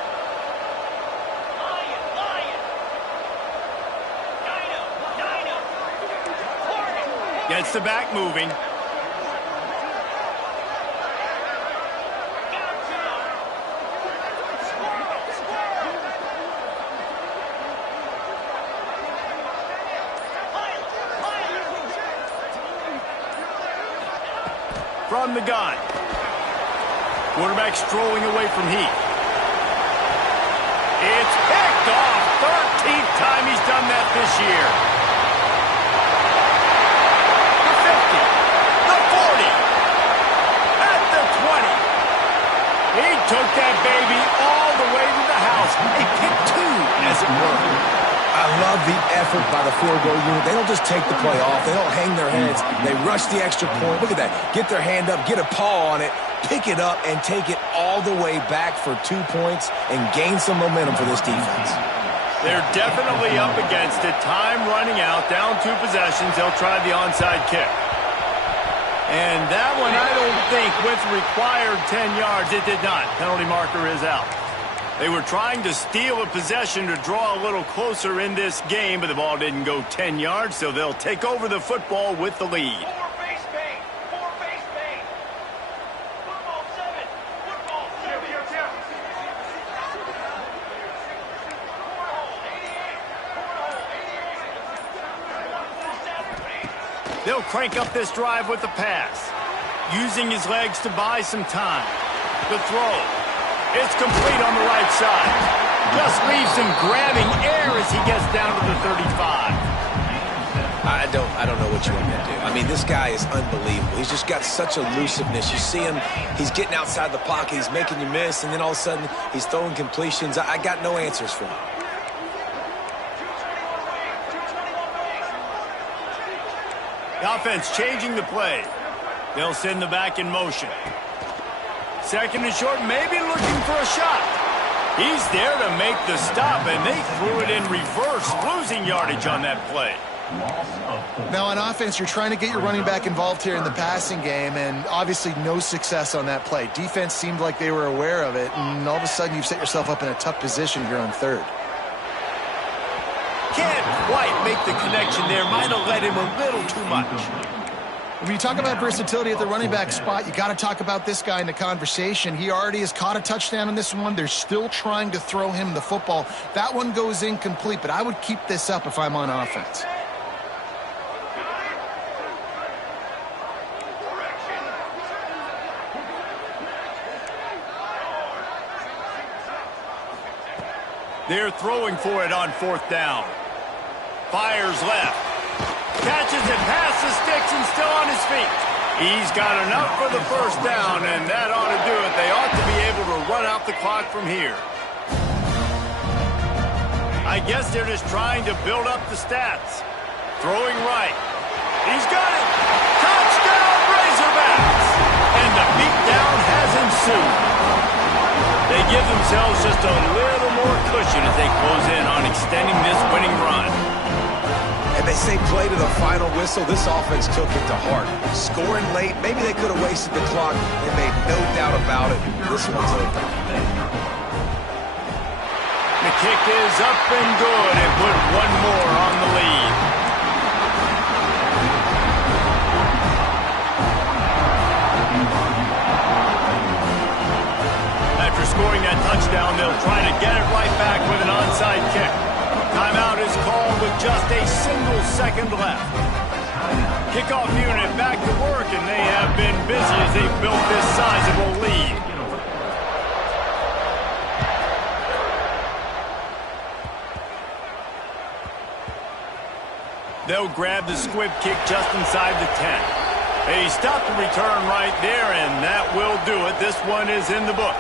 Gets the back moving. From the gun. Quarterback strolling away from Heath. It's picked off. 13th time he's done that this year. The 50. The 40. At the 20. He took that baby all the way to the house. A pick 2, as it were. I love the effort by the field goal unit. They don't just take the play off. They don't hang their heads. They rush the extra point. Look at that. Get their hand up, get a paw on it, pick it up, and take it all the way back for 2 points and gain some momentum for this defense. They're definitely up against it. Time running out. Down 2 possessions. They'll try the onside kick. And that one, I don't think, with required 10 yards, it did not. Penalty marker is out. They were trying to steal a possession to draw a little closer in this game, but the ball didn't go 10 yards, so they'll take over the football with the lead. Football 7. Football 7. They'll crank up this drive with the pass, using his legs to buy some time. The throw. It's complete on the right side. Just leaves him grabbing air as he gets down to the 35. I don't know what you want me to do. I mean, this guy is unbelievable. He's just got such elusiveness. You see him, he's getting outside the pocket, he's making you miss, and then all of a sudden he's throwing completions. I got no answers for him. The offense changing the play. They'll send the back in motion. 2nd and short, maybe looking for a shot. He's there to make the stop, and they threw it in reverse, losing yardage on that play. Now on offense, you're trying to get your running back involved here in the passing game, and obviously no success on that play. Defense seemed like they were aware of it, and all of a sudden you've set yourself up in a tough position here on 3rd. Can't quite make the connection there. Might have led him a little too much. When you talk about versatility at the running back spot, you got to talk about this guy in the conversation. He already has caught a touchdown in this one. They're still trying to throw him the football. That one goes incomplete, but I would keep this up if I'm on offense. They're throwing for it on 4th down. Fires left. Catches it past the sticks and still on his feet. He's got enough for the first down, and that ought to do it. They ought to be able to run out the clock from here. I guess they're just trying to build up the stats. Throwing right. He's got it. Touchdown, Razorbacks. And the beatdown has ensued. They give themselves just a little more cushion as they close in on extending this winning run. And they say play to the final whistle. This offense took it to heart. Scoring late, maybe they could have wasted the clock. They made no doubt about it. This one's over. The kick is up and good and put one more on the lead. After scoring that touchdown, they'll try to get it right back with an onside kick. Timeout is called with just a single second left. Kickoff unit back to work, and they have been busy as they've built this sizable lead. They'll grab the squib kick just inside the 10. They stop the return right there, and that will do it. This one is in the books.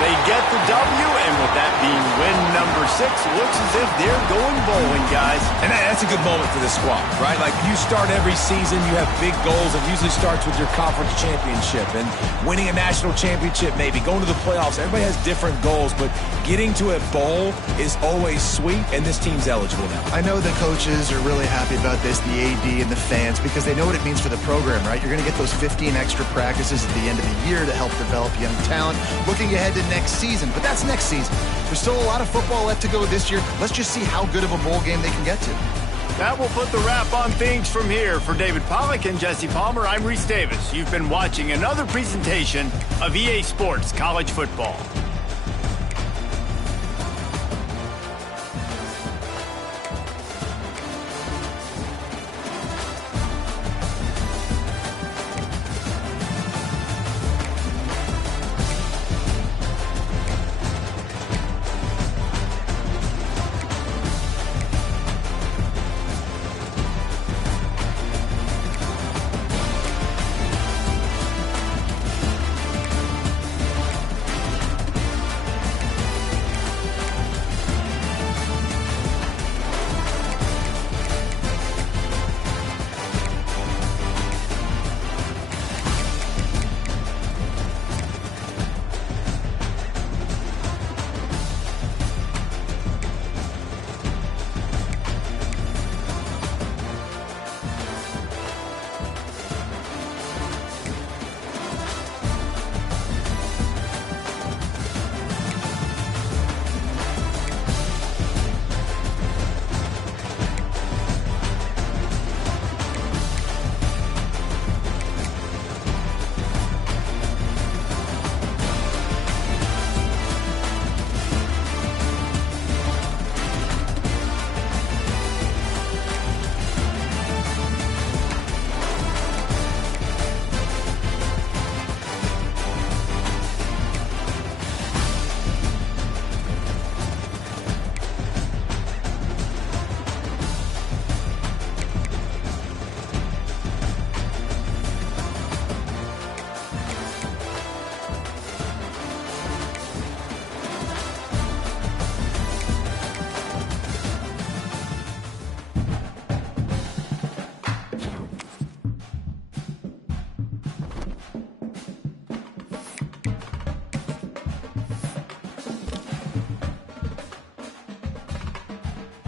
They get the W, and with that being win number 6, looks as if they're going bowling, guys. And that's a good moment for this squad, right? Like, you start every season, you have big goals. It usually starts with your conference championship and winning a national championship, maybe going to the playoffs. Everybody has different goals, but getting to a bowl is always sweet, and this team's eligible now. I know the coaches are really happy about this, the AD and the fans, because they know what it means for the program, right? You're going to get those 15 extra practices at the end of the year to help develop young talent. Looking ahead to next season, but that's next season. There's still a lot of football left to go this year. Let's just see how good of a bowl game they can get to. That will put the wrap on things from here. For David Pollack and Jesse Palmer, I'm Reese Davis. You've been watching another presentation of EA Sports College Football.